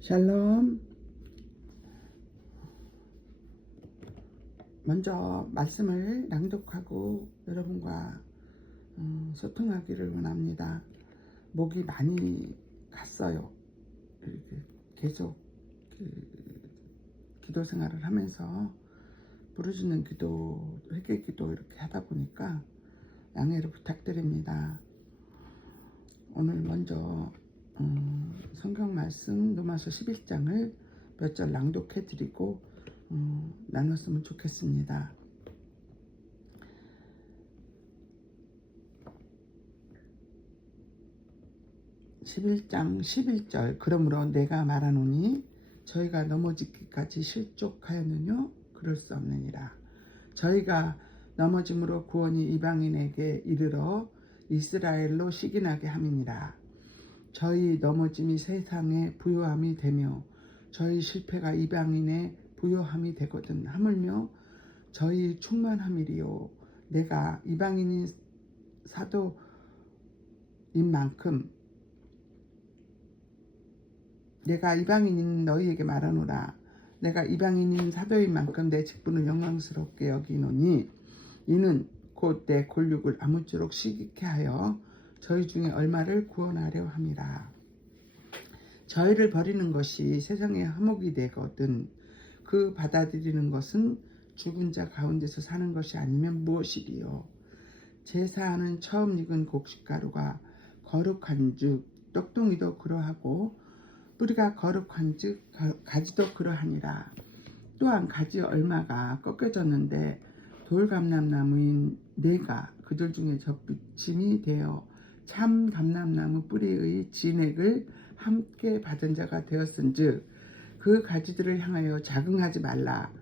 샬롬. 먼저 말씀을 낭독하고 여러분과 소통하기를 원합니다. 목이 많이 갔어요. 이렇게 계속 기도 생활을 하면서 부르짖는 기도, 회개 기도 이렇게 하다 보니까 양해를 부탁드립니다. 오늘 먼저 성경 말씀 로마서 11장을 몇 절 낭독해 드리고 나눴으면 좋겠습니다. (11장 11절) 그러므로 내가 말하노니 저희가 넘어지기까지 실족하였느뇨? 그럴 수 없느니라. 저희가 넘어짐으로 구원이 이방인에게 이르러 이스라엘로 시기나게 함이니라. 저희 넘어짐이 세상의 부요함이 되며 저희 실패가 이방인의 부요함이 되거든. 하물며 저희 충만함이리요. 내가 이방인인 사도인 만큼 내가 이방인인 너희에게 말하노라. 내가 이방인인 사도인 만큼 내 직분을 영광스럽게 여기노니 이는 곧 내 골육을 아무쪼록 시기케 하여 저희 중에 얼마를 구원하려 함이라. 저희를 버리는 것이 세상의 화목이 되거든 그 받아들이는 것은 죽은 자 가운데서 사는 것이 아니면 무엇이리요. 제사하는 처음 익은 곡식가루가 거룩한즉 떡동이도 그러하고 뿌리가 거룩한즉 가지도 그러하니라. 또한 가지 얼마가 꺾여졌는데 돌감람나무인 내가 그들 중에 접붙임이 되어 참 감람나무 뿌리의 진액을 함께 받은 자가 되었은즉 그 가지들을 향하여 자긍하지 말라.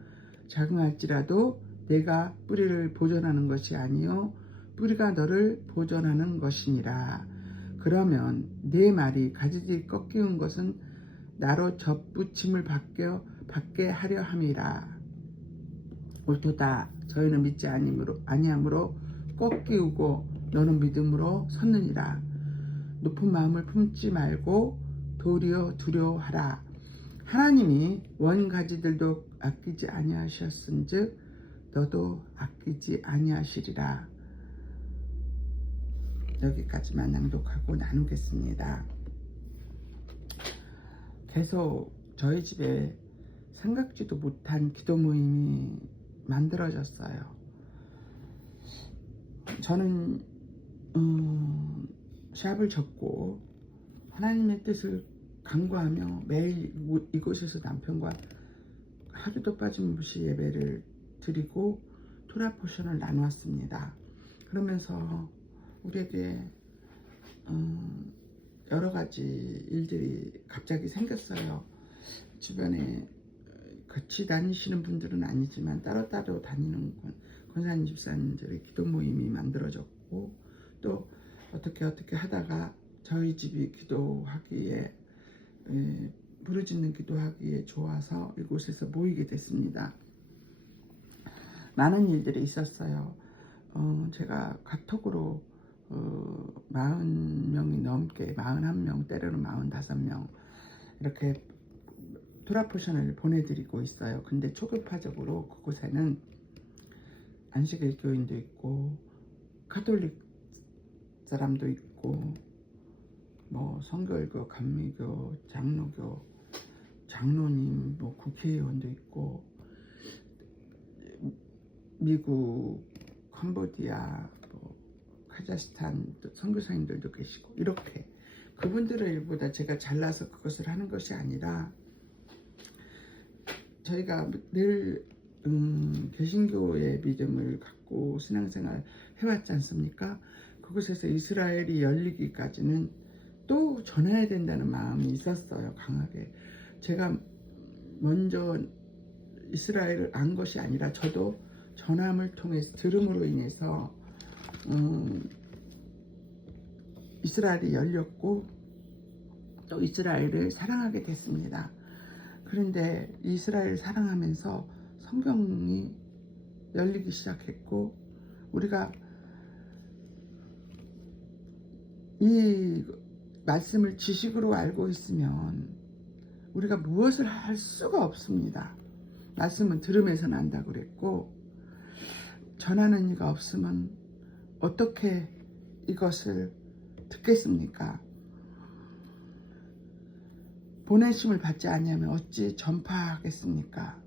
자긍할지라도 내가 뿌리를 보존하는 것이 아니요 뿌리가 너를 보존하는 것이니라. 그러면 내 말이 가지들이 꺾이운 것은 나로 접붙임을 받게 하려 함이라. 옳도다. 저희는 믿지 아니함으로 꺾이우고 너는 믿음으로 섰느니라. 높은 마음을 품지 말고 도리어 두려워하라. 하나님이 원가지들도 아끼지 아니하셨은즉 너도 아끼지 아니하시리라. 여기까지만 낭독하고 나누겠습니다. 계속 저희 집에 생각지도 못한 기도 모임이 만들어졌어요. 저는 샵을 접고 하나님의 뜻을 간구하며 매일 이곳에서 남편과 하루도 빠짐없이 예배를 드리고 토라 포션을 나누었습니다. 그러면서 우리에게 여러 가지 일들이 갑자기 생겼어요. 주변에 같이 다니시는 분들은 아니지만 따로따로 다니는 권사님 집사님들의 기도 모임이 만들어졌고 또 어떻게 하다가 저희 집이 기도하기에 부르짖는 기도하기에 좋아서 이곳에서 모이게 됐습니다. 많은 일들이 있었어요. 제가 카톡으로 40명이 넘게 41명 때로는 45명 이렇게 토라포션을 보내드리고 있어요. 근데 초급파적으로 그곳에는 안식일 교인도 있고 카톨릭 사람도 있고 뭐 성결교, 감리교, 장로교, 장로님, 뭐 국회의원도 있고 미국, 캄보디아, 뭐 카자흐스탄 선교사님들도 계시고 이렇게 그분들의 일보다 제가 잘나서 그것을 하는 것이 아니라 저희가 늘 개신교의 믿음을 갖고 신앙생활 해왔지 않습니까? 그곳에서 이스라엘이 열리기까지는 또 전해야 된다는 마음이 있었어요. 강하게. 제가 먼저 이스라엘을 안 것이 아니라 저도 전함을 통해서 들음으로 인해서 이스라엘이 열렸고 또 이스라엘을 사랑하게 됐습니다. 그런데 이스라엘을 사랑하면서 성경이 열리기 시작했고 우리가 이 말씀을 지식으로 알고 있으면 우리가 무엇을 할 수가 없습니다. 말씀은 들음에서 난다고 그랬고, 전하는 이가 없으면 어떻게 이것을 듣겠습니까? 보내심을 받지 아니하면 어찌 전파하겠습니까?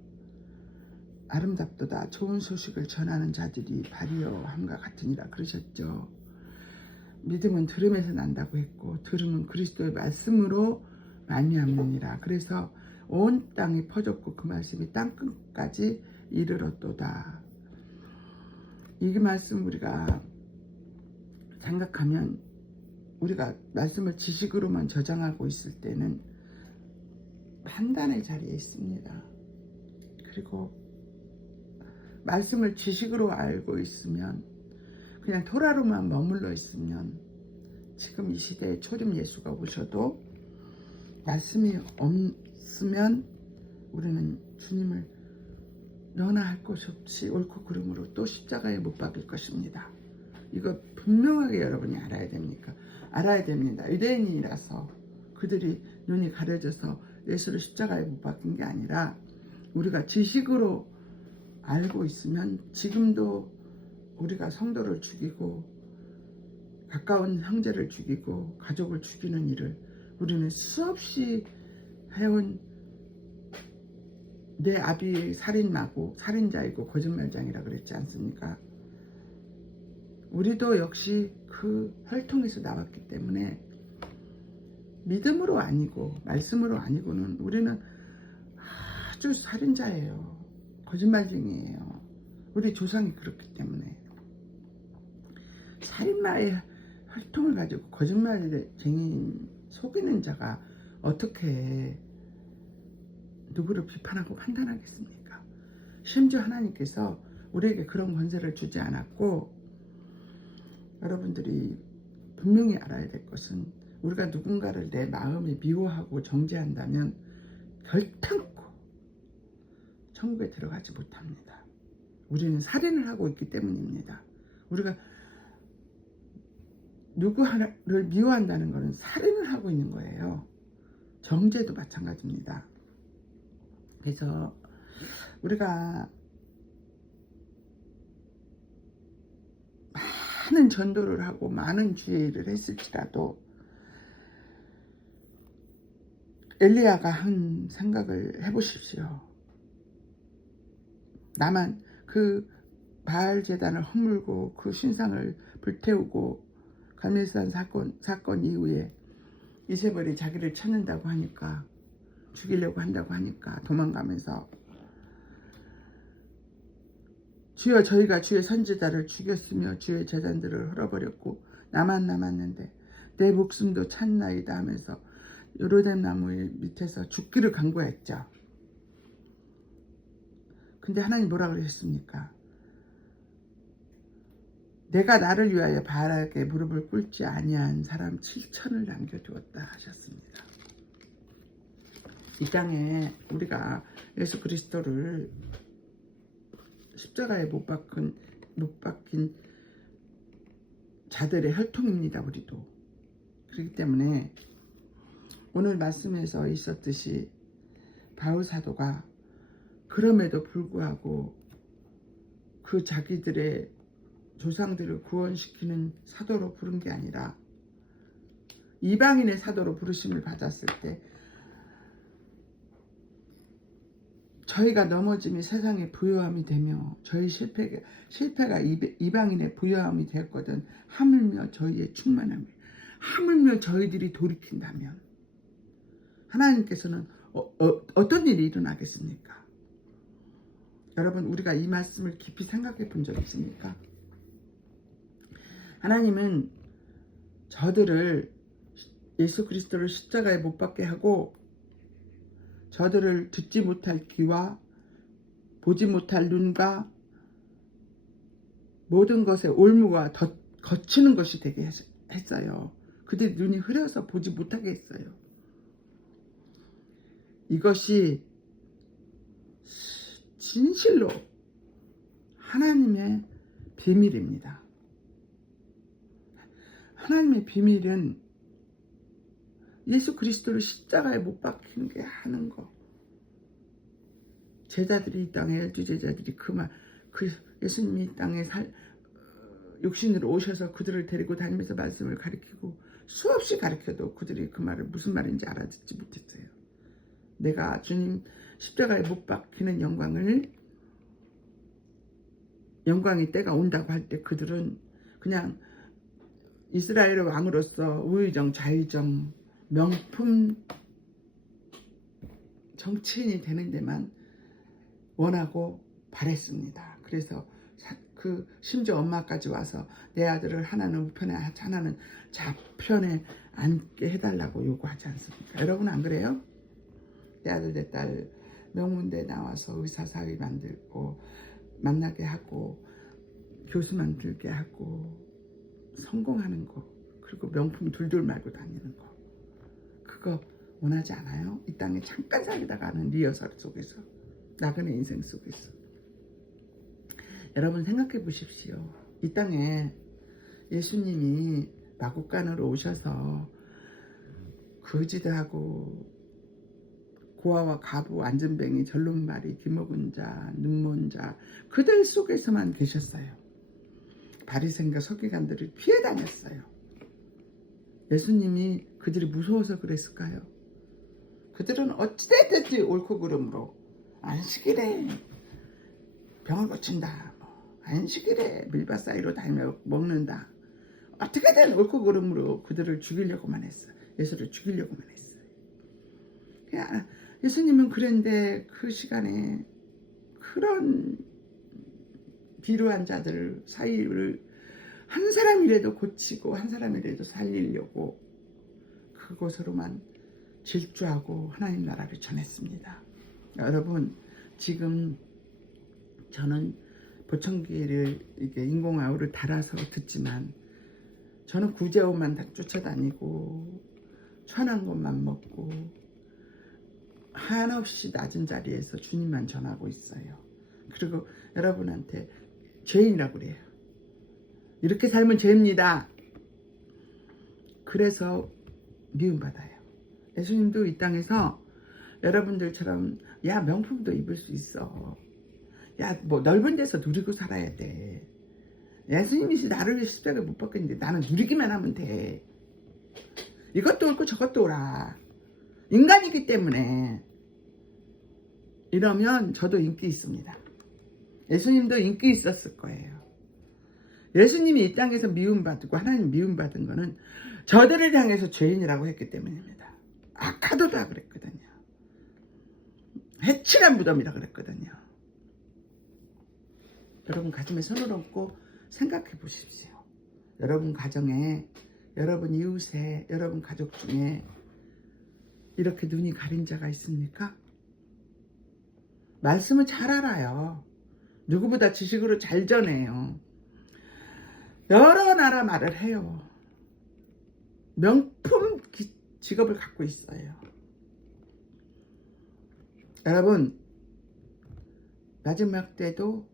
아름답도다 좋은 소식을 전하는 자들이 발이여함과 같으니라 그러셨죠. 믿음은 들음에서 난다고 했고, 들음은 그리스도의 말씀으로 말미암느니라. 그래서 온 땅이 퍼졌고 그 말씀이 땅끝까지 이르렀도다. 이 말씀 우리가 생각하면, 우리가 말씀을 지식으로만 저장하고 있을 때는 판단의 자리에 있습니다. 그리고 말씀을 지식으로 알고 있으면, 그냥 토라로만 머물러 있으면, 지금 이 시대에 초림 예수가 오셔도 말씀이 없으면 우리는 주님을 너나 할 것이 없이 옳고 그름으로 또 십자가에 못 박일 것입니다. 이거 분명하게 여러분이 알아야 됩니다. 유대인이라서 그들이 눈이 가려져서 예수를 십자가에 못 박힌 게 아니라, 우리가 지식으로 알고 있으면 지금도 우리가 성도를 죽이고 가까운 형제를 죽이고 가족을 죽이는 일을 우리는 수없이 해온, 내 아비 살인자이고 거짓말장이라 그랬지 않습니까? 우리도 역시 그 혈통에서 나왔기 때문에 믿음으로 아니고 말씀으로 아니고는 우리는 아주 살인자예요. 거짓말쟁이에요. 우리 조상이 그렇기 때문에. 살인마의 혈통을 가지고 거짓말쟁이 속이는 자가 어떻게 누구를 비판하고 판단하겠습니까? 심지어 하나님께서 우리에게 그런 권세를 주지 않았고, 여러분들이 분명히 알아야 될 것은, 우리가 누군가를 내 마음에 미워하고 정죄한다면 결탄코 천국에 들어가지 못합니다. 우리는 살인을 하고 있기 때문입니다. 우리가 누구 하나를 미워한다는 것은 살인을 하고 있는 거예요. 정죄도 마찬가지입니다. 그래서 우리가 많은 전도를 하고 많은 주의 일을 했을지라도, 엘리야가 한 생각을 해보십시오. 나만 그 바알 제단을 허물고 그 신상을 불태우고 갈멜산 사건 이후에 이세벨이 자기를 찾는다고 하니까, 죽이려고 한다고 하니까 도망가면서, 주여 저희가 주의 선지자를 죽였으며 주의 제단들을 헐어버렸고 나만 남았는데 내 목숨도 찼나이다 하면서 요로뎀 나무의 밑에서 죽기를 간구했죠. 근데 하나님 뭐라 그러셨습니까? 내가 나를 위하여 바알에게 무릎을 꿇지 아니한 사람 7천을 남겨두었다 하셨습니다. 이 땅에 우리가 예수 그리스도를 십자가에 못 박힌 자들의 혈통입니다. 우리도. 그렇기 때문에 오늘 말씀에서 있었듯이 바울 사도가 그럼에도 불구하고 그 자기들의 조상들을 구원시키는 사도로 부른 게 아니라 이방인의 사도로 부르심을 받았을 때, 저희가 넘어짐이 세상의 부요함이 되며 저희 실패가 이방인의 부요함이 되었거든 하물며 저희의 충만함이, 하물며 저희들이 돌이킨다면 하나님께서는 어떤 일이 일어나겠습니까? 여러분, 우리가 이 말씀을 깊이 생각해 본 적 있습니까? 하나님은 저들을, 예수 그리스도를 십자가에 못 박게 하고 저들을 듣지 못할 귀와 보지 못할 눈과 모든 것에 올무가 거치는 것이 되게 했어요. 그들 눈이 흐려서 보지 못하게 했어요. 이것이 진실로 하나님의 비밀입니다. 하나님의 비밀은 예수 그리스도를 십자가에 못 박히게 하는 거. 제자들이 이 땅에 12제자들이 그 예수님이 이 땅에 육신으로 오셔서 그들을 데리고 다니면서 말씀을 가르치고 수없이 가르쳐도 그들이 그 말을 무슨 말인지 알아듣지 못했어요. 내가 주님 십자가에 못 박히는 영광의 때가 온다고 할 때 그들은 그냥 이스라엘의 왕으로서 우의정, 자의정, 명품 정치인이 되는 데만 원하고 바랬습니다. 그래서 심지어 엄마까지 와서 내 아들을 하나는 우편에 하나는 좌편에 앉게 해달라고 요구하지 않습니까? 여러분 안 그래요? 내 아들 내 딸 명문대 나와서 의사 사위 만들고 만나게 하고 교수 만들게 하고 성공하는 거, 그리고 명품 둘둘 말고 다니는 거, 그거 원하지 않아요? 이 땅에 잠깐 살다가 하는 리허설 속에서, 나그네 인생 속에서. 여러분 생각해 보십시오. 이 땅에 예수님이 마국간으로 오셔서 거지들하고 고아와 가부, 안전뱅이, 절름발이, 귀먹은 자, 눈먼 자, 그들 속에서만 계셨어요. 바리새인과 서기관들을 피해 다녔어요. 예수님이 그들이 무서워서 그랬을까요? 그들은 어찌됐든지 옳고 그름으로 안식일에 병을 고친다, 안식일에 밀밭 사이로 다니며 먹는다, 어떻게든 옳고 그름으로 그들을 죽이려고만 했어요. 예수를 죽이려고만 했어요. 예수님은 그런데 그 시간에 그런 비루한 자들 사이를 한 사람이라도 고치고 한 사람이라도 살리려고 그곳으로만 질주하고 하나님 나라를 전했습니다. 여러분, 지금 저는 보청기를 이게 인공아우를 달아서 듣지만 저는 구제호만 다 쫓아다니고 천한 것만 먹고 한없이 낮은 자리에서 주님만 전하고 있어요. 그리고 여러분한테 죄인이라고 그래요. 이렇게 살면 죄입니다. 그래서 미움받아요. 예수님도 이 땅에서 여러분들처럼 야 명품도 입을 수 있어, 야 뭐 넓은 데서 누리고 살아야 돼, 예수님이 나를 십자가에 못 박혔는데 나는 누리기만 하면 돼, 이것도 옳고 저것도 옳아, 인간이기 때문에, 이러면 저도 인기 있습니다. 예수님도 인기 있었을 거예요. 예수님이 이 땅에서 미움받고 하나님 미움받은 거는 저들을 향해서 죄인이라고 했기 때문입니다. 아카도다 그랬거든요. 해칠한 무덤이라 그랬거든요. 여러분 가슴에 손을 얹고 생각해 보십시오. 여러분 가정에, 여러분 이웃에, 여러분 가족 중에 이렇게 눈이 가린 자가 있습니까? 말씀을 잘 알아요. 누구보다 지식으로 잘 전해요. 여러 나라 말을 해요. 명품 직업을 갖고 있어요. 여러분, 마지막 때도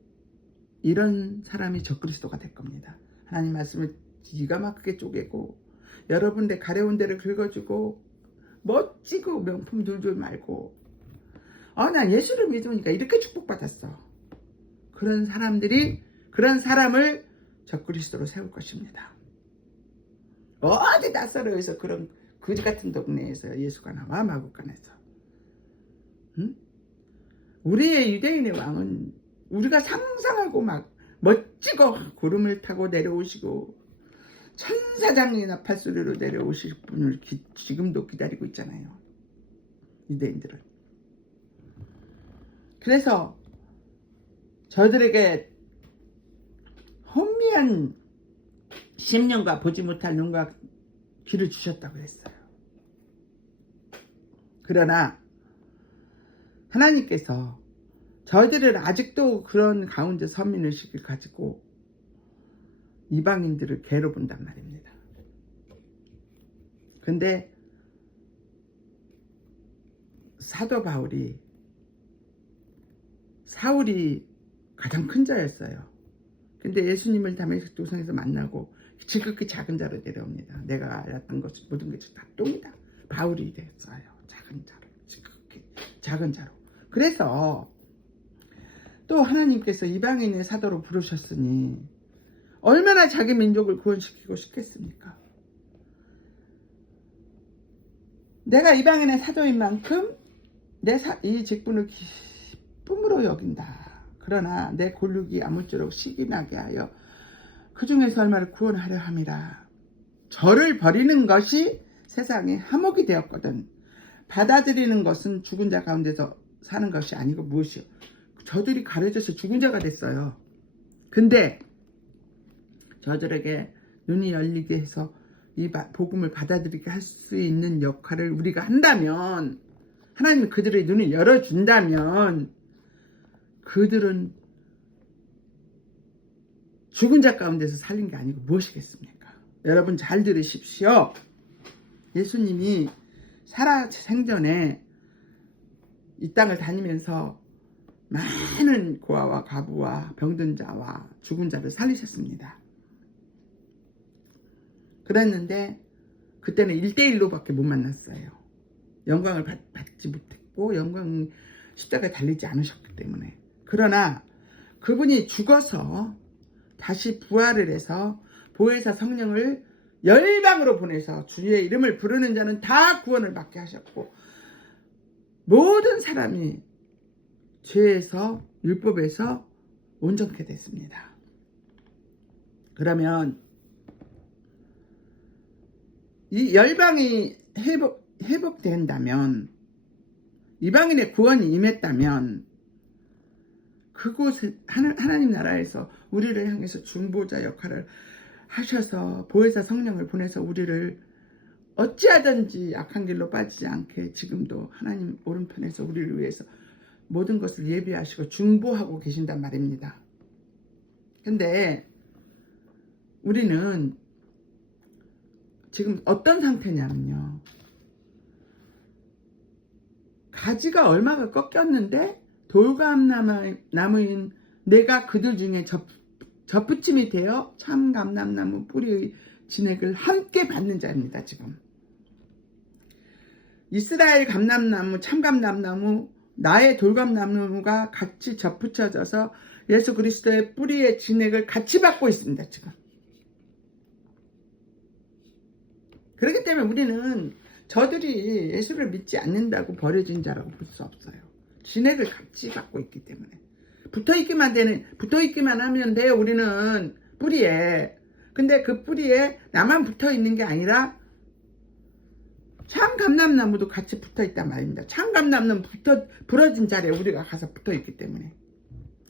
이런 사람이 적그리스도가 될 겁니다. 하나님 말씀을 기가 막히게 쪼개고 여러분들 가려운 데를 긁어주고 멋지고 명품 둘둘 말고 난 예수를 믿으니까 이렇게 축복받았어. 그런 사람을 적그리스도로 세울 것입니다. 어디 낯설어에서 그런 거지 같은 동네에서 예수가 나와, 마국간에서. 응? 우리의 유대인의 왕은 우리가 상상하고 막 멋지고 구름을 타고 내려오시고 천사장이 나팔소리로 내려오실 분을 지금도 기다리고 있잖아요. 유대인들은. 그래서 저들에게 혼미한 심령과 보지 못할 눈과 귀를 주셨다고 했어요. 그러나 하나님께서 저희들을 아직도 그런 가운데 선민의식을 가지고 이방인들을 괴로 본단 말입니다. 근데 사도 사울이 가장 큰 자였어요. 근데 예수님을 다메섹 도성에서 만나고 지극히 작은 자로 내려옵니다. 내가 알았던 것 모든 게 다 똥이다. 바울이 됐어요. 작은 자로, 지극히 작은 자로. 그래서 또 하나님께서 이방인의 사도로 부르셨으니 얼마나 자기 민족을 구원시키고 싶겠습니까? 내가 이방인의 사도인 만큼 이 직분을 기쁨으로 여긴다. 그러나 내 골육이 아무쪼록 시기 나게 하여 그 중에서 얼마를 구원하려 함이라. 저를 버리는 것이 세상에 하목이 되었거든. 받아들이는 것은 죽은 자 가운데서 사는 것이 아니고 무엇이요? 저들이 가려져서 죽은 자가 됐어요. 근데 저들에게 눈이 열리게 해서 이 복음을 받아들이게 할 수 있는 역할을 우리가 한다면, 하나님이 그들의 눈을 열어준다면 그들은 죽은 자 가운데서 살린 게 아니고 무엇이겠습니까? 여러분 잘 들으십시오. 예수님이 살아 생전에 이 땅을 다니면서 많은 고아와 과부와 병든 자와 죽은 자를 살리셨습니다. 그랬는데 그때는 1대1로밖에 못 만났어요. 영광을 받지 못했고 영광 십자가에 달리지 않으셨기 때문에. 그러나 그분이 죽어서 다시 부활을 해서 보혜사 성령을 열방으로 보내서 주의 이름을 부르는 자는 다 구원을 받게 하셨고, 모든 사람이 죄에서 율법에서 온전케 됐습니다. 그러면 이 열방이 회복된다면, 이방인의 구원이 임했다면, 그곳에 하나님 나라에서 우리를 향해서 중보자 역할을 하셔서 보혜사 성령을 보내서 우리를 어찌하든지 악한 길로 빠지지 않게 지금도 하나님 오른편에서 우리를 위해서 모든 것을 예비하시고 중보하고 계신단 말입니다. 근데 우리는 지금 어떤 상태냐면요, 가지가 얼마가 꺾였는데 돌감나무인 내가 그들 중에 접붙임이 되어 참감람나무 뿌리의 진액을 함께 받는 자입니다. 지금 이스라엘 감람나무, 참감람나무, 나의 돌감나무가 같이 접붙여져서 예수 그리스도의 뿌리의 진액을 같이 받고 있습니다. 지금. 그렇기 때문에 우리는 저들이 예수를 믿지 않는다고 버려진 자라고 볼 수 없어요. 진액을 같이 받고 있기 때문에. 붙어있기만 하면 돼요. 우리는 뿌리에. 근데 그 뿌리에 나만 붙어있는 게 아니라 참감람나무도 같이 붙어있단 말입니다. 참감람나무 부러진 자리에 우리가 가서 붙어있기 때문에.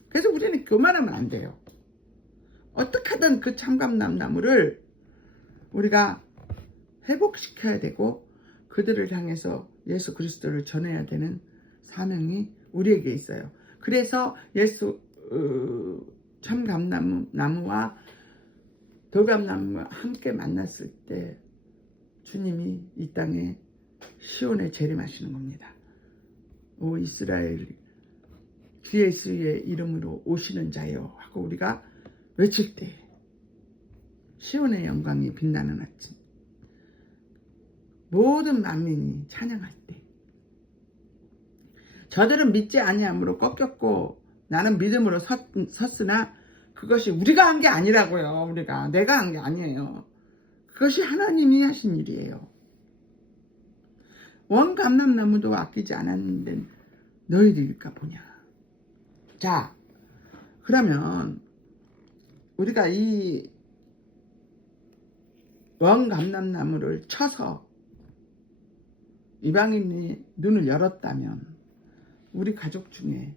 그래서 우리는 교만하면 안 돼요. 어떻게 하든 그 참감람나무를 우리가 회복시켜야 되고 그들을 향해서 예수 그리스도를 전해야 되는 사명이 우리에게 있어요. 그래서 참감나무와 돌감나무와 함께 만났을 때 주님이 이 땅에 시온에 재림하시는 겁니다. 오 이스라엘 주 예수의 이름으로 오시는 자여 하고 우리가 외칠 때 시온의 영광이 빛나는 아침, 모든 만민이 찬양할 때, 저들은 믿지 아니함으로 꺾였고 나는 믿음으로 섰으나 그것이 우리가 한 게 아니라고요. 내가 한 게 아니에요. 그것이 하나님이 하신 일이에요. 원감람나무도 아끼지 않았는데 너희들일까 보냐. 자, 그러면 우리가 이 원감람나무를 쳐서 이방인이 눈을 열었다면 우리 가족 중에,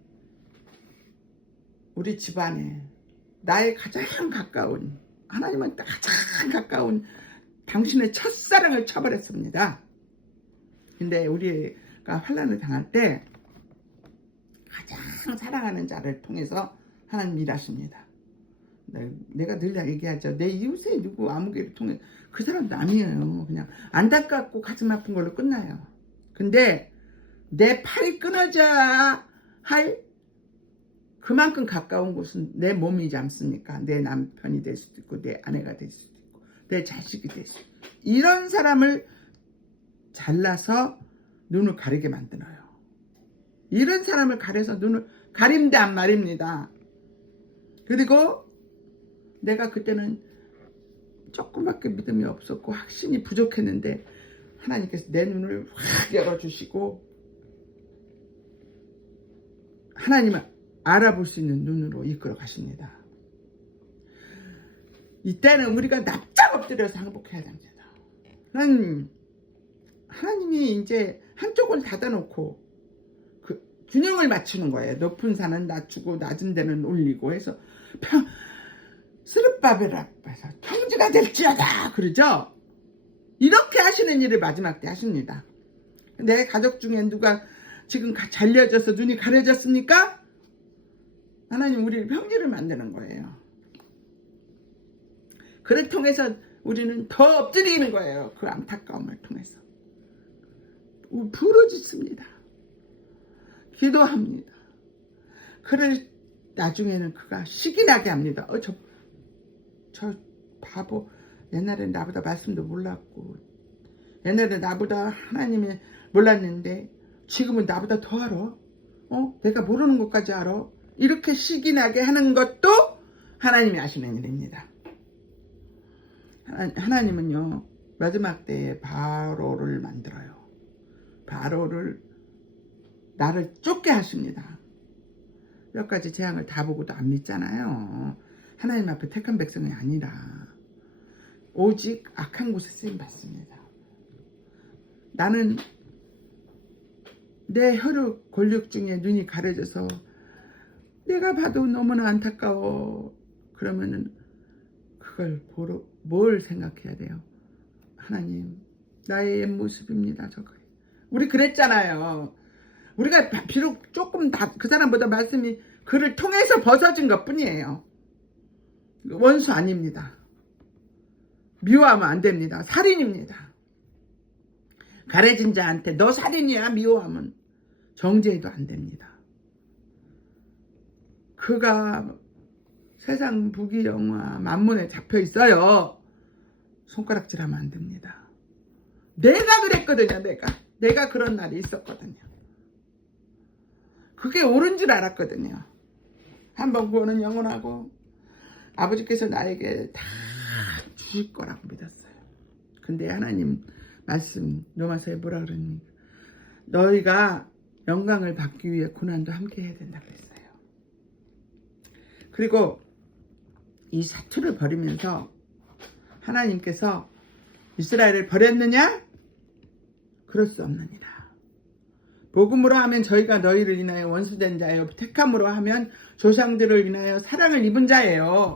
우리 집안에 나의 가장 가까운, 하나님한테 가장 가까운 당신의 첫사랑을 쳐버렸습니다. 근데 우리가 환난을 당할 때 가장 사랑하는 자를 통해서 하나님 일하십니다. 내가 늘 얘기하죠. 내 이웃의 누구 아무개를 통해 그 사람 남이에요. 그냥 안타깝고 가슴 아픈 걸로 끝나요. 근데 내 팔이 끊어져야 할 그만큼 가까운 곳은 내 몸이지 않습니까? 내 남편이 될 수도 있고 내 아내가 될 수도 있고 내 자식이 될 수도 있고, 이런 사람을 잘라서 눈을 가리게 만들어요. 이런 사람을 가려서 눈을 가린단 말입니다. 그리고 내가 그때는 조금밖에 믿음이 없었고 확신이 부족했는데 하나님께서 내 눈을 확 열어주시고 하나님을 알아볼 수 있는 눈으로 이끌어 가십니다. 이때는 우리가 납작 엎드려서 항복해야 됩니다. 하나님이 이제 한쪽을 닫아놓고 그 균형을 맞추는 거예요. 높은 산은 낮추고 낮은 데는 올리고 해서 스룹바벨앞에서 평지가 될지어다 그러죠. 이렇게 하시는 일을 마지막 때 하십니다. 내 가족 중에 누가 지금 잘려져서 눈이 가려졌습니까? 하나님 우리를 평지를 만드는 거예요. 그를 통해서 우리는 더 엎드리는 거예요. 그 안타까움을 통해서 부르짖습니다. 기도합니다. 그를 나중에는 그가 식이 나게 합니다. 저 바보, 옛날에 나보다 말씀도 몰랐고 옛날에 나보다 하나님이 몰랐는데 지금은 나보다 더 알아. 내가 모르는 것까지 알아. 이렇게 식이 나게 하는 것도 하나님이 하시는 일입니다. 하나님은요 마지막 때에 바로를 만들어요. 바로를 나를 쫓게 하십니다. 몇 가지 재앙을 다 보고도 안 믿잖아요. 하나님 앞에 택한 백성이 아니라 오직 악한 곳에 쓰임받습니다. 나는 내 혈육 골육중에 눈이 가려져서 내가 봐도 너무나 안타까워. 그러면은 그걸 보러 뭘 생각해야 돼요? 하나님 나의 옛모습입니다. 저거 우리 그랬잖아요. 우리가 비록 조금 그 사람보다 말씀이 그를 통해서 벗어진 것 뿐이에요. 원수 아닙니다. 미워하면 안 됩니다. 살인입니다. 가래진 자한테 너 살인이야 미워하면 정죄해도 안 됩니다. 그가 세상 부귀영화 만문에 잡혀 있어요. 손가락질하면 안 됩니다. 내가 그랬거든요. 내가 그런 날이 있었거든요. 그게 옳은 줄 알았거든요. 한번 구원은 영원하고 아버지께서 나에게 다 주실 거라고 믿었어요. 근데 하나님 말씀 로마서에 뭐라 그러니 너희가 영광을 받기 위해 고난도 함께 해야 된다고 했어요. 그리고 이 사투를 버리면서 하나님께서 이스라엘을 버렸느냐? 그럴 수 없느니라. 복음으로 하면 저희가 너희를 인하여 원수된 자예요. 택함으로 하면 조상들을 인하여 사랑을 입은 자예요.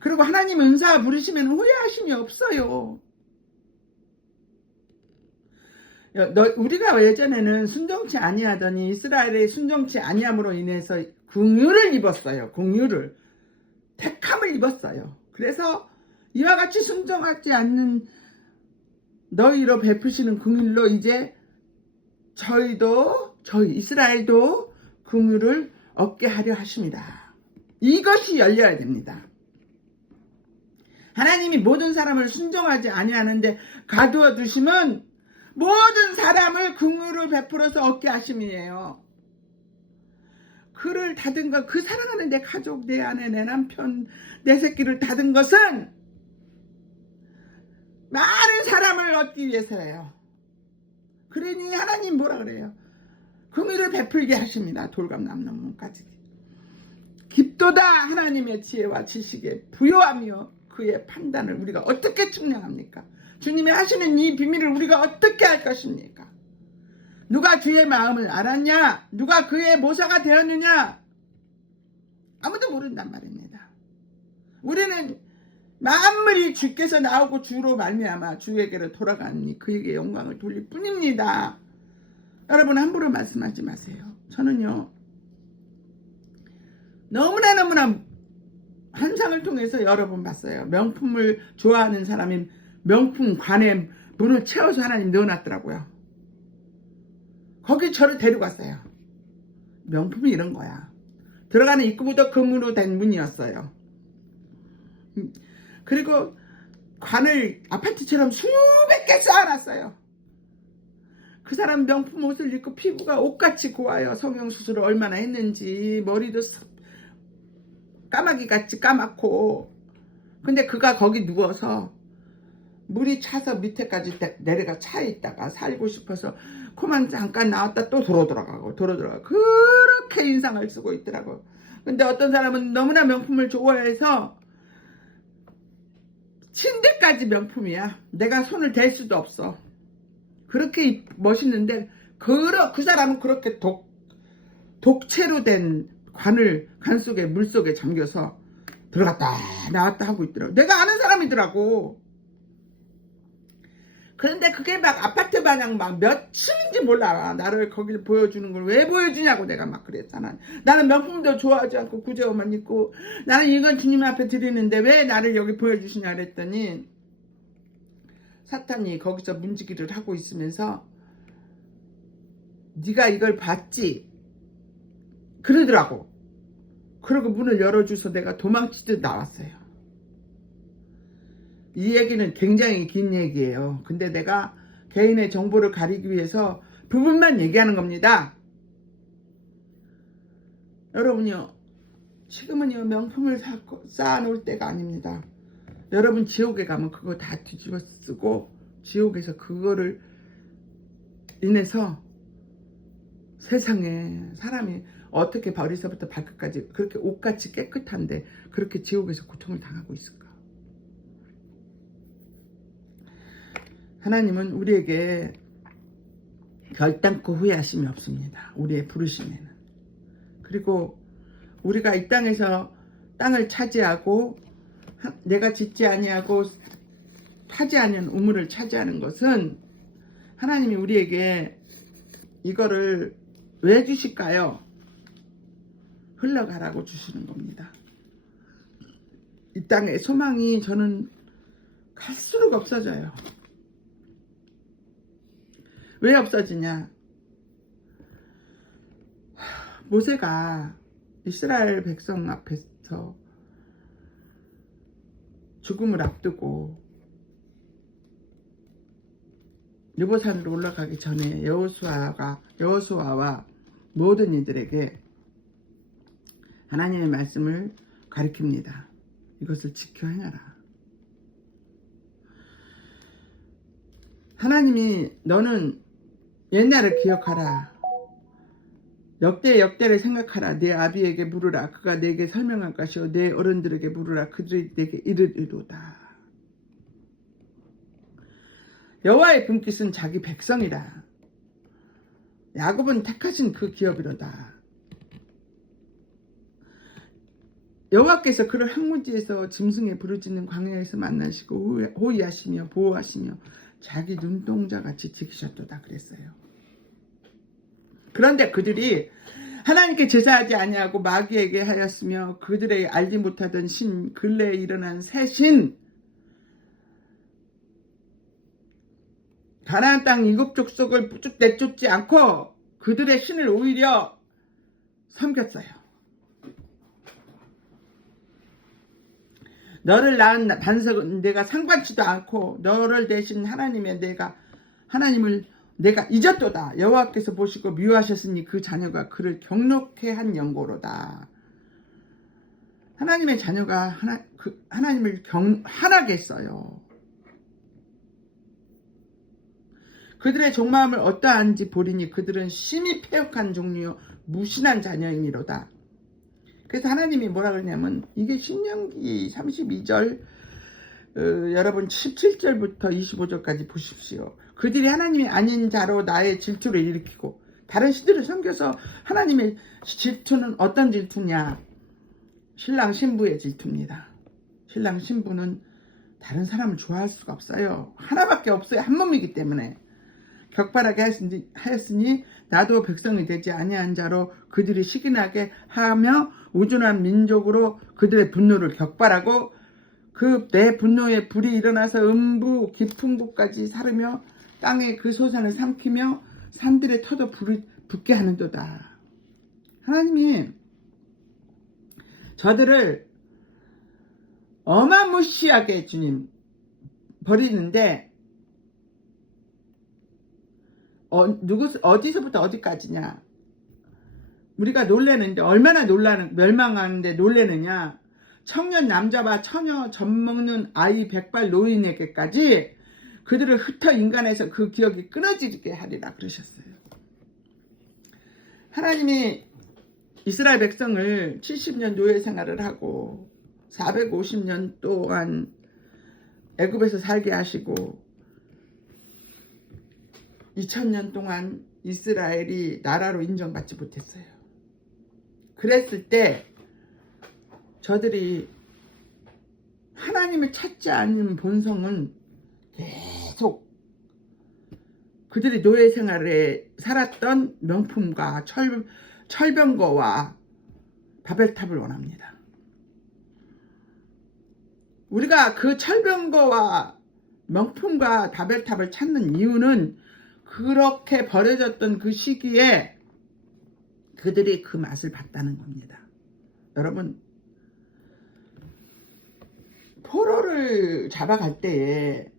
그리고 하나님 은사 부르시면 후회하심이 없어요. 우리가 예전에는 순종치 아니하더니 이스라엘의 순종치 아니함으로 인해서 긍휼을 입었어요. 긍휼을 택함을 입었어요. 그래서 이와 같이 순종하지 않는 너희로 베푸시는 긍휼로 이제 저희 이스라엘도 긍휼을 얻게 하려 하십니다. 이것이 열려야 됩니다. 하나님이 모든 사람을 순종하지 아니하는데 가두어 두시면 모든 사람을 긍휼을 베풀어서 얻게 하심이에요. 그를 닫은 것, 그 사랑하는 내 가족, 내 아내, 내 남편, 내 새끼를 닫은 것은 많은 사람을 얻기 위해서예요. 그러니 하나님 뭐라 그래요? 긍휼을 베풀게 하십니다. 돌감남농문까지. 깊도다 하나님의 지혜와 지식에 부요하며 그의 판단을 우리가 어떻게 측량합니까? 주님이 하시는 이 비밀을 우리가 어떻게 할 것입니까? 누가 주의 마음을 알았냐? 누가 그의 모사가 되었느냐? 아무도 모른단 말입니다. 우리는 만물이 주께서 나오고 주로 말미암아 주에게로 돌아가니 그에게 영광을 돌릴 뿐입니다. 여러분 함부로 말씀하지 마세요. 저는요 너무나 환상을 통해서 여러 번 봤어요. 명품을 좋아하는 사람이 명품관에 문을 채워서 하나님 넣어놨더라고요. 거기 저를 데려갔어요. 명품이 이런 거야. 들어가는 입구부터 금으로 된 문이었어요. 그리고 관을 아파트처럼 수백 개 쌓아놨어요. 그 사람 명품 옷을 입고 피부가 옷같이 고와요. 성형수술을 얼마나 했는지 머리도 까마귀같이 까맣고. 근데 그가 거기 누워서 물이 차서 밑에까지 내려가 차 있다가 살고 싶어서 그만 잠깐 나왔다 또 들어가고 그렇게 인상을 쓰고 있더라고. 근데 어떤 사람은 너무나 명품을 좋아해서 침대까지 명품이야. 내가 손을 댈 수도 없어. 그렇게 멋있는데 그 사람은 그렇게 독채로 된 관 속에 물속에 잠겨서 들어갔다 나왔다 하고 있더라고. 내가 아는 사람이더라고. 그런데 그게 막 아파트 마냥 막 몇 층인지 몰라. 나를 거기를 보여주는 걸 왜 보여주냐고 내가 막 그랬잖아. 나는 명품도 좋아하지 않고 구제옷만 입고 나는 이건 주님 앞에 드리는데 왜 나를 여기 보여주시냐 그랬더니 사탄이 거기서 문지기를 하고 있으면서 네가 이걸 봤지? 그러더라고. 그러고 문을 열어줘서 내가 도망치듯 나왔어요. 이 얘기는 굉장히 긴 얘기예요. 근데 내가 개인의 정보를 가리기 위해서 부분만 얘기하는 겁니다. 여러분요, 지금은요 명품을 쌓아놓을 때가 아닙니다. 여러분 지옥에 가면 그거 다 뒤집어 쓰고 지옥에서 그거를 인해서 세상에 사람이 어떻게 머리서부터 발끝까지 그렇게 옷같이 깨끗한데 그렇게 지옥에서 고통을 당하고 있을까? 하나님은 우리에게 결단코 후회하심이 없습니다. 우리의 부르심에는. 그리고 우리가 이 땅에서 땅을 차지하고 내가 짓지 아니하고 하지 않은 우물을 차지하는 것은 하나님이 우리에게 이거를 왜 주실까요? 흘러가라고 주시는 겁니다. 이 땅의 소망이 저는 갈수록 없어져요. 왜 없어지냐? 모세가 이스라엘 백성 앞에서 죽음을 앞두고 느보산으로 올라가기 전에 여호수아와 모든 이들에게 하나님의 말씀을 가리킵니다. 이것을 지켜 행하라. 하나님이 너는 옛날을 기억하라. 역대를 생각하라. 내 아비에게 물으라. 그가 내게 설명할 것이요 내 어른들에게 물으라. 그들이 내게 이르리로다. 여호와의 분깃은 자기 백성이라. 야곱은 택하신 그 기업이로다. 여호와께서 그를 항무지에서 짐승의 부르짖는 광야에서 만나시고 호위하시며 보호하시며 자기 눈동자같이 지키셨도다 그랬어요. 그런데 그들이 하나님께 제사하지 아니하고 마귀에게 하였으며 그들의 알지 못하던 신 근래에 일어난 새 신 가나안 땅 일곱 족속을 쭉 내쫓지 않고 그들의 신을 오히려 섬겼어요. 너를 낳은 반석은 내가 상관치도 않고 너를 대신 하나님을 내가 잊었도다. 여호와께서 보시고 미워하셨으니 그 자녀가 그를 경록해 한 연고로다. 하나님의 자녀가 하나님을 화나겠어요. 그들의 종마음을 어떠한지 보리니 그들은 심히 패역한 종류요 무신한 자녀이니로다. 그래서 하나님이 뭐라 그러냐면 이게 신명기 32절 여러분 17절부터 25절까지 보십시오. 그들이 하나님이 아닌 자로 나의 질투를 일으키고 다른 신들을 섬겨서 하나님의 질투는 어떤 질투냐? 신랑 신부의 질투입니다. 신랑 신부는 다른 사람을 좋아할 수가 없어요. 하나밖에 없어요. 한 몸이기 때문에. 격발하게 하였으니 나도 백성이 되지 아니한 자로 그들이 시기나게 하며 우둔한 민족으로 그들의 분노를 격발하고 그 내 분노의 불이 일어나서 음부 깊은 곳까지 사르며 땅에 그 소산을 삼키며 산들의 터도 붙게 하는도다. 하나님이 저들을 어마무시하게 주님 버리는데 어디서부터 어디까지냐? 우리가 놀래는데 얼마나 멸망하는데 놀래느냐? 청년 남자와 처녀 젖먹는 아이 백발 노인에게까지 그들을 흩어 인간에서 그 기억이 끊어지게 하리라 그러셨어요. 하나님이 이스라엘 백성을 70년 노예 생활을 하고 450년 동안 애굽에서 살게 하시고 2000년 동안 이스라엘이 나라로 인정받지 못했어요. 그랬을 때 저들이 하나님을 찾지 않는 본성은 계속 그들이 노예 생활에 살았던 명품과 철병거와 바벨탑을 원합니다. 우리가 그 철병거와 명품과 바벨탑을 찾는 이유는 그렇게 버려졌던 그 시기에 그들이 그 맛을 봤다는 겁니다. 여러분, 포로를 잡아갈 때에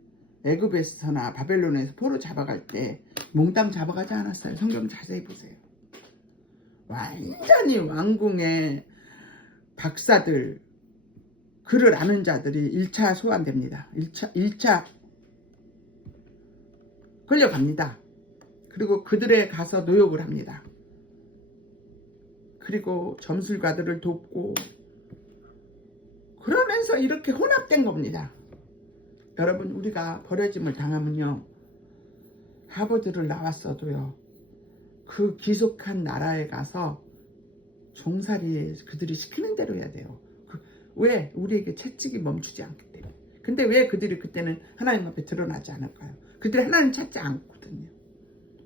애굽에서나 바벨론에서 포로 잡아갈 때 몽땅 잡아가지 않았어요. 성경 자세히 보세요. 완전히 왕궁의 박사들, 글을 아는 자들이 1차 소환됩니다. 1차 끌려갑니다. 그리고 그들에 가서 노역을 합니다. 그리고 점술가들을 돕고 그러면서 이렇게 혼합된 겁니다. 여러분, 우리가 버려짐을 당하면요, 하버드를 나왔어도요, 그 기속한 나라에 가서 종살이 그들이 시키는 대로 해야 돼요. 왜? 우리에게 채찍이 멈추지 않기 때문에. 근데 왜 그들이 그때는 하나님 앞에 드러나지 않을까요? 그들이 하나님 찾지 않거든요.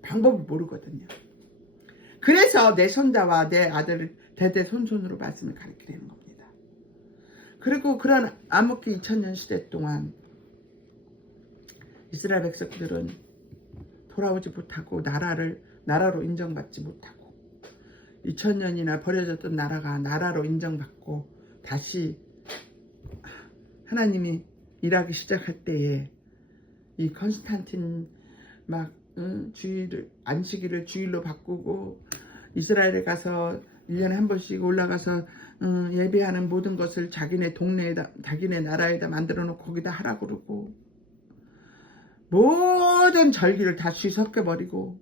방법을 모르거든요. 그래서 내 손자와 내 아들을 대대손손으로 말씀을 가르치려는 겁니다. 그리고 그런 암흑기 2000년 시대 동안 이스라엘 백성들은 돌아오지 못하고 나라로 인정받지 못하고 2000년이나 버려졌던 나라가 나라로 인정받고 다시 하나님이 일하기 시작할 때에 이 컨스탄틴 막 안식일을 주일로 바꾸고 이스라엘에 가서 1년에 한 번씩 올라가서 예배하는 모든 것을 자기네 동네에다, 자기네 나라에다 만들어 놓고 거기다 하라고 그러고 모든 절기를 다 뒤섞여버리고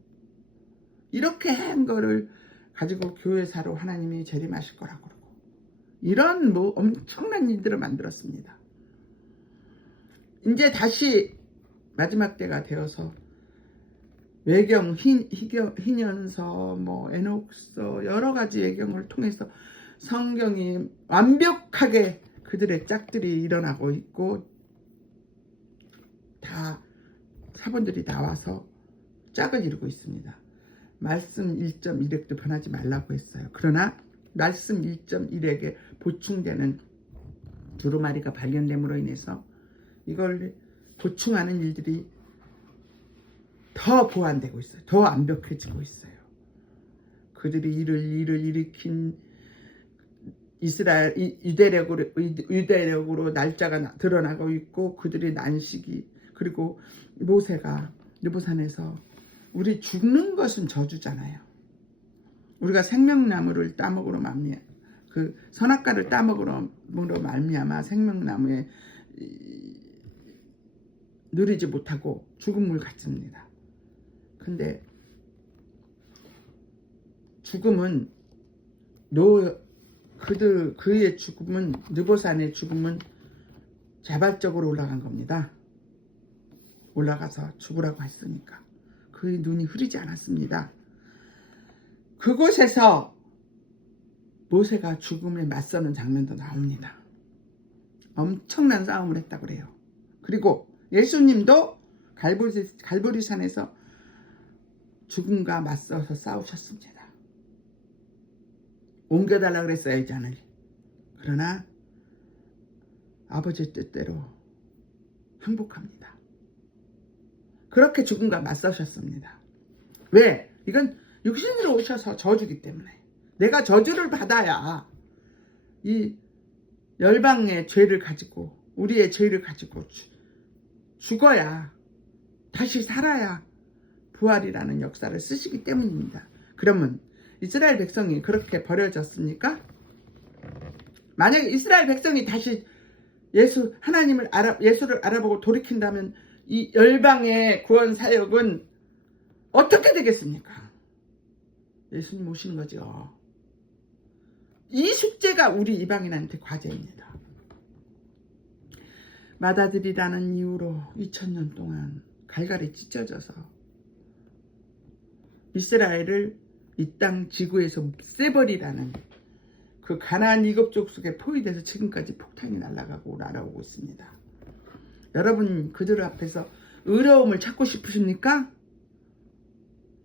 이렇게 한 거를 가지고 교회사로 하나님이 재림하실 거라고 그러고 이런 엄청난 일들을 만들었습니다. 이제 다시 마지막 때가 되어서 외경, 희년서, 에녹서 여러 가지 외경을 통해서 성경이 완벽하게 그들의 짝들이 일어나고 있고 다 사본들이 나와서 짝을 이루고 있습니다. 말씀 1.1핵도 변하지 말라고 했어요. 그러나 말씀 1.1핵에 보충되는 두루마리가 발견됨으로 인해서 이걸 보충하는 일들이 더 보완되고 있어요. 더 완벽해지고 있어요. 그들이 일을 일으킨 이스라엘 유대력으로 날짜가 드러나고 있고 그들의 난식이 그리고 모세가 느보산에서 우리 죽는 것은 저주잖아요. 우리가 생명나무를 따먹으로 말미암아 그 선악과를 따먹으로 말미암아 생명나무에 누리지 못하고 죽음을 갖습니다. 근데 죽음은 그의 죽음은 느보산의 죽음은 자발적으로 올라간 겁니다. 올라가서 죽으라고 했으니까 그의 눈이 흐리지 않았습니다. 그곳에서 모세가 죽음에 맞서는 장면도 나옵니다. 엄청난 싸움을 했다고 그래요. 그리고 예수님도 갈보리산에서 죽음과 맞서서 싸우셨습니다. 옮겨달라 그랬어요, 이 잔을. 그러나 아버지 뜻대로 항복합니다. 그렇게 죽음과 맞서셨습니다. 왜? 이건 육신으로 오셔서 저주기 때문에. 내가 저주를 받아야 이 열방의 죄를 가지고 우리의 죄를 가지고 죽어야 다시 살아야 부활이라는 역사를 쓰시기 때문입니다. 그러면 이스라엘 백성이 그렇게 버려졌습니까? 만약에 이스라엘 백성이 다시 예수를 알아보고 돌이킨다면 이 열방의 구원 사역은 어떻게 되겠습니까? 예수님 오시는 거죠. 이 숙제가 우리 이방인한테 과제입니다. 맏아들이라는 이유로 2000년 동안 갈갈이 찢어져서 이스라엘을 이 땅 지구에서 없애버리라는 그 가나안 이국족 속에 포위돼서 지금까지 폭탄이 날아오고 있습니다. 여러분 그들 앞에서 의로움을 찾고 싶으십니까?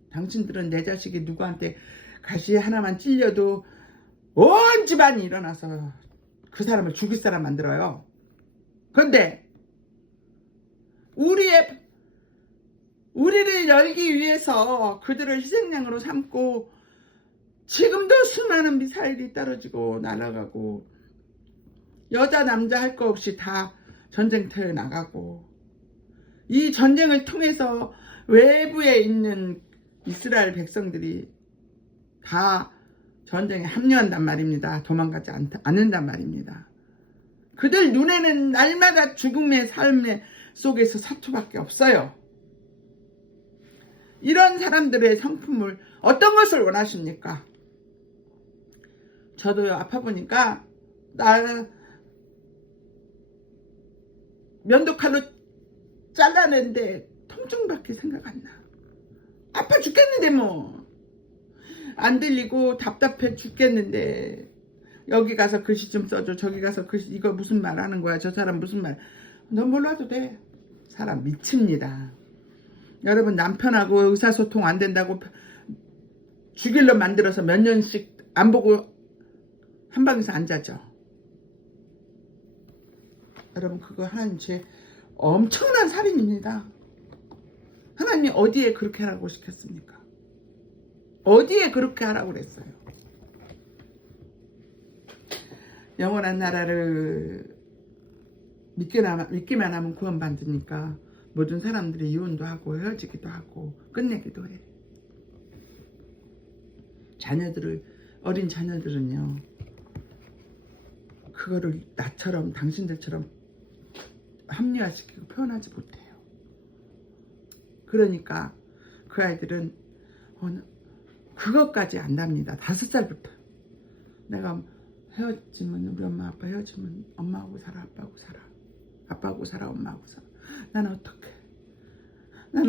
당신들은 내 자식이 누구한테 가시 하나만 찔려도 온 집안이 일어나서 그 사람을 죽일 사람 만들어요. 그런데 우리를 열기 위해서 그들을 희생양으로 삼고 지금도 수많은 미사일이 떨어지고 날아가고 여자 남자 할 거 없이 다 전쟁터에 나가고 이 전쟁을 통해서 외부에 있는 이스라엘 백성들이 다 전쟁에 합류한단 말입니다. 도망가지 않는단 말입니다. 그들 눈에는 날마다 죽음의 삶의 속에서 사투밖에 없어요. 이런 사람들의 성품을 어떤 것을 원하십니까? 저도요 아파 보니까 나 면도칼로 잘라낸데 통증밖에 생각 안 나. 아파 죽겠는데 뭐. 안 들리고 답답해 죽겠는데 여기 가서 글씨 좀 써줘. 저기 가서 글씨 이거 무슨 말 하는 거야. 저 사람 무슨 말. 넌 몰라도 돼. 사람 미칩니다. 여러분 남편하고 의사소통 안 된다고 죽일로 만들어서 몇 년씩 안 보고 한 방에서 안 자죠. 여러분 그거 하나님 죄 엄청난 살인입니다. 하나님이 어디에 그렇게 하라고 시켰습니까? 어디에 그렇게 하라고 그랬어요? 영원한 나라를 믿기만 하면 구원받으니까 모든 사람들이 이혼도 하고 헤어지기도 하고 끝내기도 해. 어린 자녀들은요 그거를 나처럼 당신들처럼 합리화시키고 표현하지 못해요. 그러니까 그 아이들은 그것까지 안답니다. 5살부터 내가 헤어지면 우리 엄마 아빠 헤어지면 엄마하고 살아 아빠하고 살아 아빠하고 살아 엄마하고 살아 나는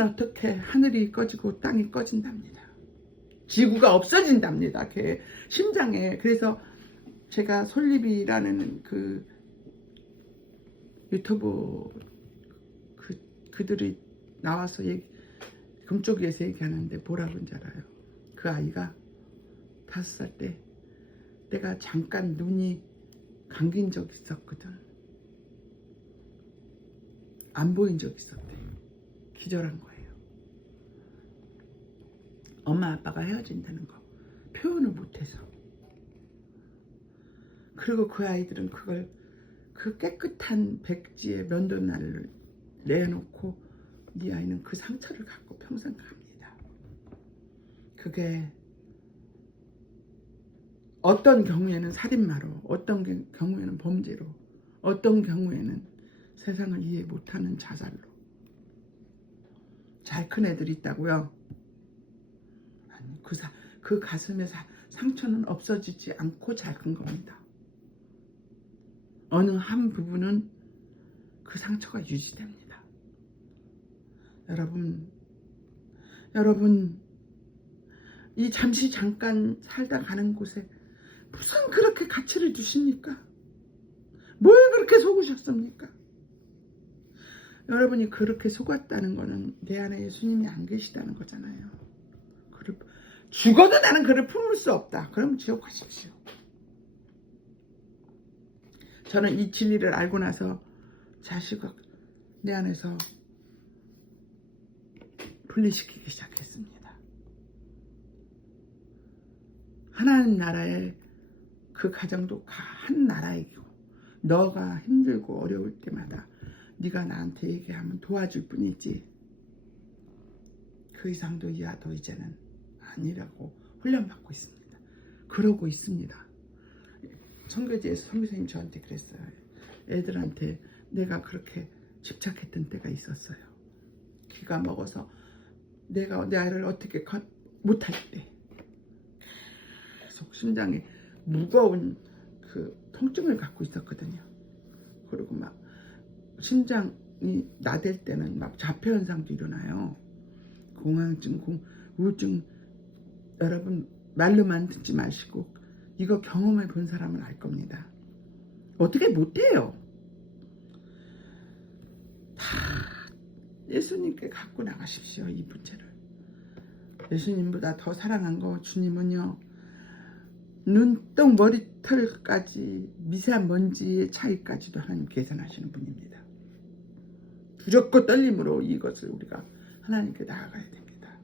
어떻게 하늘이 꺼지고 땅이 꺼진답니다. 지구가 없어진답니다. 걔 심장에. 그래서 제가 솔리비라는 그 유튜브 그들이 나와서 금쪽이에서 얘기하는데 뭐라 그런지 알아요? 그 아이가 5살 때 내가 잠깐 눈이 감긴 적 있었거든. 안 보인 적 있었대. 기절한 거예요. 엄마 아빠가 헤어진다는 거 표현을 못해서. 그리고 그 아이들은 그걸 그 깨끗한 백지에 면도날을 내놓고 네 아이는 그 상처를 갖고 평생 갑니다. 그게 어떤 경우에는 살인마로, 어떤 경우에는 범죄로, 어떤 경우에는 세상을 이해 못하는 자살로. 잘 큰 애들이 있다고요? 아니, 그 가슴의 상처는 없어지지 않고 잘 큰 겁니다. 어느 한 부분은 그 상처가 유지됩니다. 여러분 이 잠깐 살다 가는 곳에 무슨 그렇게 가치를 두십니까? 뭘 그렇게 속으셨습니까? 여러분이 그렇게 속았다는 거는 내 안에 예수님이 안 계시다는 거잖아요. 죽어도 나는 그를 품을 수 없다. 그럼 지옥 가십시오. 저는 이 진리를 알고 나서 자식을 내 안에서 분리시키기 시작했습니다. 하나님 나라의 그 가정도 한 나라이고 너가 힘들고 어려울 때마다 네가 나한테 얘기하면 도와줄 뿐이지 그 이상도 이하도 이제는 아니라고 훈련받고 있습니다. 그러고 있습니다. 선교지에서 선교사님 저한테 그랬어요. 애들한테 내가 그렇게 집착했던 때가 있었어요. 기가 먹어서 내가 내 아이를 어떻게 못할 때 계속 심장에 무거운 그 통증을 갖고 있었거든요. 그리고 막 심장이 나댈 때는 막 자폐 현상도 일어나요. 공황증, 우울증. 여러분 말로만 듣지 마시고 이거 경험해 본 사람은 알 겁니다. 어떻게 못해요. 다 예수님께 갖고 나가십시오. 이 문제를. 예수님보다 더 사랑한 거 주님은요. 눈동 머리털까지 미세한 먼지의 차이까지도 하나님 계산하시는 분입니다. 두렵고 떨림으로 이것을 우리가 하나님께 나아가야 됩니다.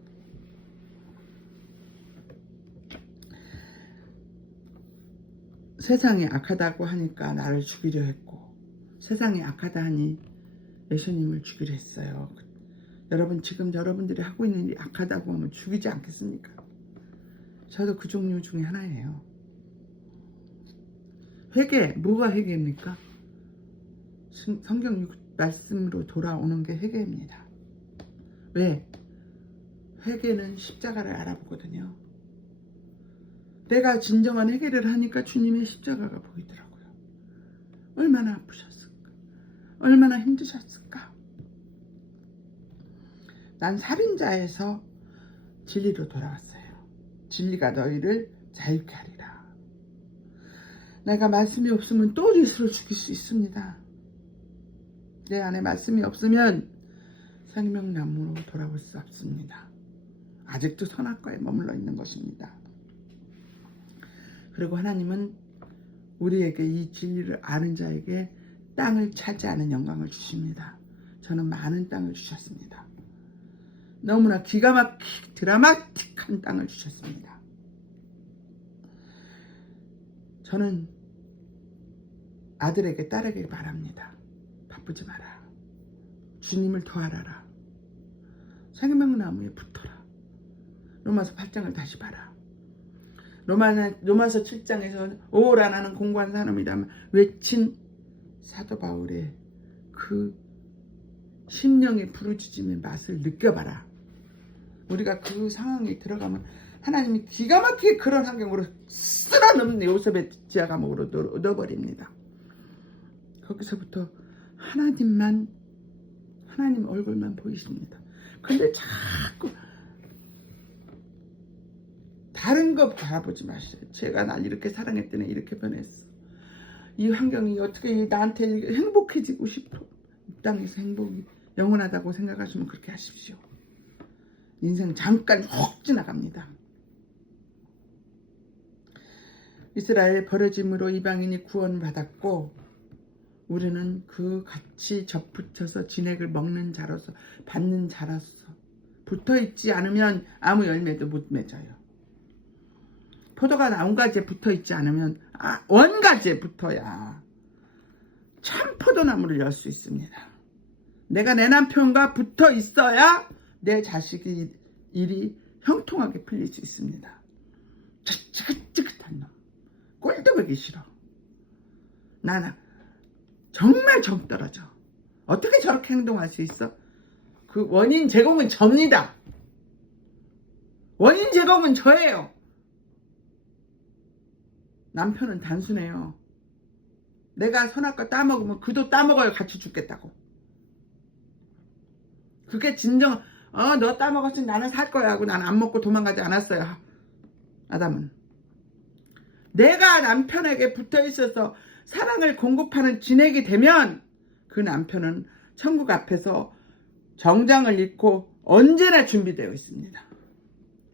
세상이 악하다고 하니까 나를 죽이려 했고 세상이 악하다 하니 예수님을 죽이려 했어요. 여러분 지금 여러분들이 하고 있는 일이 악하다고 하면 죽이지 않겠습니까? 저도 그 종류 중에 하나예요. 회개, 뭐가 회개입니까? 성경 말씀으로 돌아오는 게 회개입니다. 왜? 회개는 십자가를 알아보거든요. 내가 진정한 회개를 하니까 주님의 십자가가 보이더라고요. 얼마나 아프셨을까? 얼마나 힘드셨을까? 난 살인자에서 진리로 돌아왔어요. 진리가 너희를 자유케 하리라. 내가 말씀이 없으면 또 예수를 죽일 수 있습니다. 내 안에 말씀이 없으면 생명나무로 돌아올 수 없습니다. 아직도 선악과에 머물러 있는 것입니다. 그리고 하나님은 우리에게 이 진리를 아는 자에게 땅을 차지하는 영광을 주십니다. 저는 많은 땅을 주셨습니다. 너무나 기가 막히게 드라마틱한 땅을 주셨습니다. 저는 아들에게 딸에게 말합니다. 바쁘지 마라. 주님을 더 알아라. 생명나무에 붙어라. 로마서 8장을 다시 봐라. 로마서 7장에서 오라 나는 공고한 사람이다 외친 사도 바울의 그 심령의 부르짖음의 맛을 느껴봐라. 우리가 그 상황에 들어가면 하나님이 기가 막히게 그런 환경으로 쓸어넣는 요셉의 지하 감옥으로 넣어버립니다. 거기서부터 하나님 얼굴만 보이십니다. 근데 자꾸 다른 거 바라보지 마세요. 제가 날 이렇게 사랑했더니 이렇게 변했어. 이 환경이 어떻게 나한테 행복해지고 싶어. 이 땅에서 행복이 영원하다고 생각하시면 그렇게 하십시오. 인생 잠깐 훅 지나갑니다. 이스라엘 버려짐으로 이방인이 구원받았고 우리는 그 같이 접붙여서 진액을 먹는 자로서 받는 자로서 붙어있지 않으면 아무 열매도 못 맺어요. 포도가 나온가지에 붙어있지 않으면 원가지에 붙어야 참 포도나무를 열 수 있습니다. 내가 내 남편과 붙어 있어야 내 자식이 일이 형통하게 풀릴 수 있습니다. 찌긋찌긋한 놈 꼴도 보기 싫어. 나는 정말 정 떨어져. 어떻게 저렇게 행동할 수 있어? 그 원인 제공은 접니다. 원인 제공은 저예요. 남편은 단순해요. 내가 선악과 따먹으면 그도 따먹어요. 같이 죽겠다고. 그게 진정 너 따먹었으니 나는 살 거야 하고 나는 안 먹고 도망가지 않았어요. 아담은. 내가 남편에게 붙어있어서 사랑을 공급하는 진액이 되면 그 남편은 천국 앞에서 정장을 입고 언제나 준비되어 있습니다.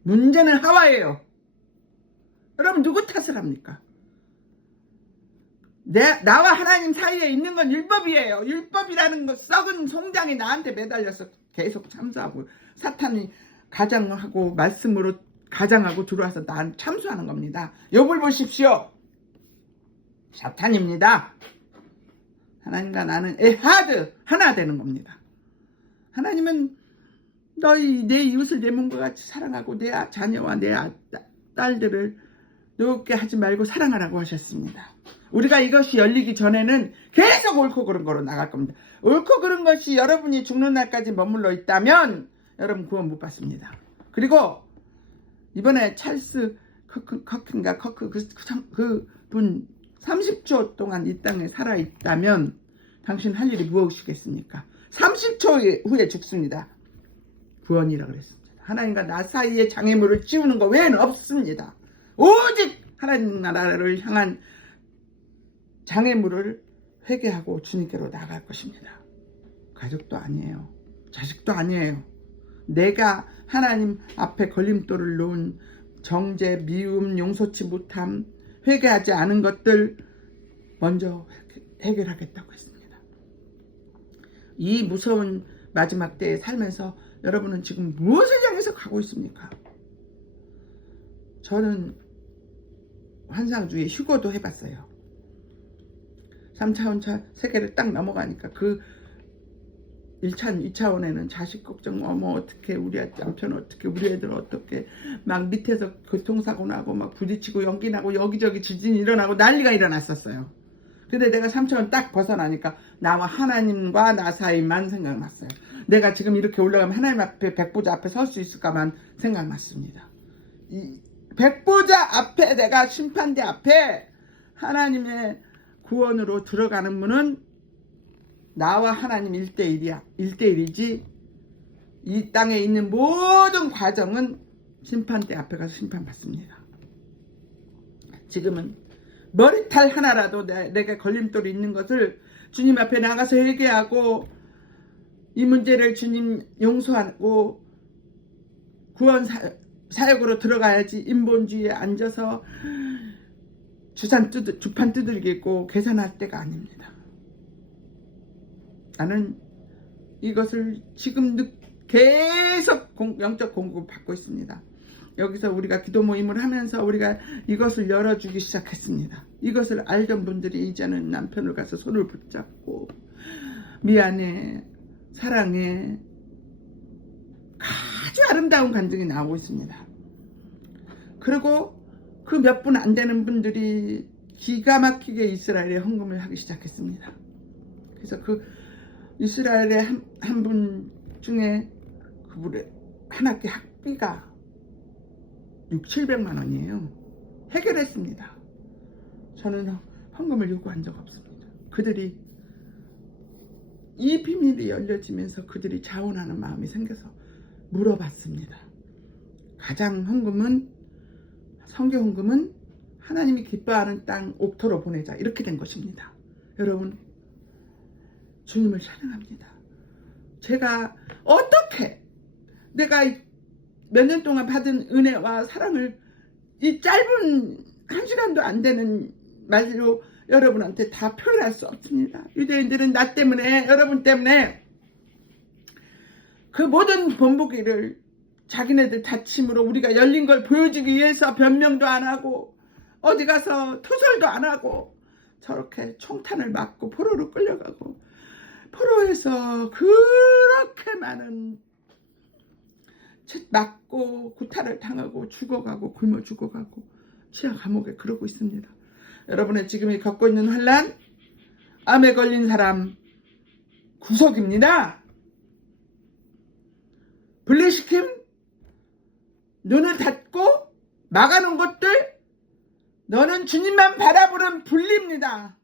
문제는 하와예요. 여러분 누구 탓을 합니까? 나와 하나님 사이에 있는 건 율법이에요. 율법이라는 거 썩은 송장이 나한테 매달려서 계속 참수하고 사탄이 가장하고 말씀으로 가장하고 들어와서 난 참수하는 겁니다. 욥을 보십시오. 사탄입니다. 하나님과 나는 에하드 하나 되는 겁니다. 하나님은 너희 내 이웃을 내 몸과 같이 사랑하고 내 자녀와 내 딸들을 노엽게 하지 말고 사랑하라고 하셨습니다. 우리가 이것이 열리기 전에는 계속 옳고 그른 거로 나갈 겁니다. 옳고 그른 것이 여러분이 죽는 날까지 머물러 있다면 여러분 구원 못 받습니다. 그리고 이번에 찰스 커크 그분 30초 동안 이 땅에 살아있다면 당신 할 일이 무엇이겠습니까? 30초 후에 죽습니다. 구원이라고 그랬습니다. 하나님과 나 사이의 장애물을 지우는 것 외에는 없습니다. 오직 하나님 나라를 향한 장애물을 회개하고 주님께로 나갈 것입니다. 가족도 아니에요. 자식도 아니에요. 내가 하나님 앞에 걸림돌을 놓은 정죄, 미움, 용서치 못함, 회개하지 않은 것들 먼저 해결하겠다고 했습니다. 이 무서운 마지막 때에 살면서 여러분은 지금 무엇을 향해서 가고 있습니까? 저는 환상주의 휴거도 해봤어요. 3차원차 세계를 딱 넘어가니까 그 2차원에는 자식 걱정, 어떻게 우리 남편 어떻게 우리 애들 어떻게 막 밑에서 교통사고 나고 막 부딪히고 연기 나고 여기저기 지진이 일어나고 난리가 일어났었어요. 근데 내가 3차원 딱 벗어나니까 나와 하나님과 나 사이만 생각났어요. 내가 지금 이렇게 올라가면 하나님 앞에 백보자 앞에 설 수 있을까만 생각났습니다. 이 백보자 앞에 내가 심판대 앞에 하나님의 구원으로 들어가는 문은 나와 하나님 1대1이지 이 땅에 있는 모든 과정은 심판대 앞에 가서 심판받습니다. 지금은 머리탈 하나라도 내게 걸림돌이 있는 것을 주님 앞에 나가서 회개하고 이 문제를 주님 용서하고 구원 사역으로 들어가야지 인본주의에 앉아서 주판 두들기고 계산할 때가 아닙니다. 나는 이것을 지금 계속 영적 공급을 받고 있습니다. 여기서 우리가 기도 모임을 하면서 우리가 이것을 열어주기 시작했습니다. 이것을 알던 분들이 이제는 남편을 가서 손을 붙잡고 미안해, 사랑해, 아주 아름다운 간증이 나오고 있습니다. 그리고 그 몇 분 안 되는 분들이 기가 막히게 이스라엘에 헌금을 하기 시작했습니다. 그래서 그 이스라엘의 한 분 중에 그분의 한 학기 학비가 600~700만 원이에요. 해결했습니다. 저는 헌금을 요구한 적 없습니다. 그들이 이 비밀이 열려지면서 그들이 자원하는 마음이 생겨서 물어봤습니다. 가장 헌금은 성교 헌금은 하나님이 기뻐하는 땅 옥토로 보내자 이렇게 된 것입니다. 여러분 주님을 찬양합니다. 제가 어떻게 내가 몇 년 동안 받은 은혜와 사랑을 이 짧은 1시간도 안 되는 말로 여러분한테 다 표현할 수 없습니다. 유대인들은 나 때문에 여러분 때문에 그 모든 본보기를 자기네들 다짐으로 우리가 열린 걸 보여주기 위해서 변명도 안 하고 어디 가서 투설도 안 하고 저렇게 총탄을 맞고 포로로 끌려가고 포로에서 그렇게 많은 맞고 구타를 당하고 죽어가고 굶어 죽어가고 치아 감옥에 그러고 있습니다. 여러분의 지금 겪고 있는 환난, 암에 걸린 사람 구속입니다. 분리시킴, 눈을 닫고 막아놓은 것들, 너는 주님만 바라보는 분리입니다.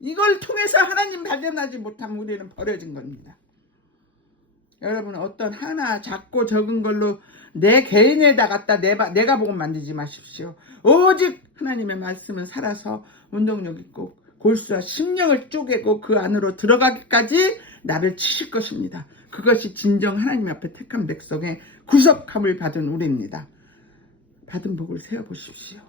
이걸 통해서 하나님 발견하지 못하면 우리는 버려진 겁니다. 여러분 어떤 하나 작고 적은 걸로 내 개인에다 갖다 내가 복음 만들지 마십시오. 오직 하나님의 말씀은 살아서 운동력 있고 골수와 심령을 쪼개고 그 안으로 들어가기까지 나를 치실 것입니다. 그것이 진정 하나님 앞에 택한 백성의 구속함을 받은 우리입니다. 받은 복을 세어보십시오.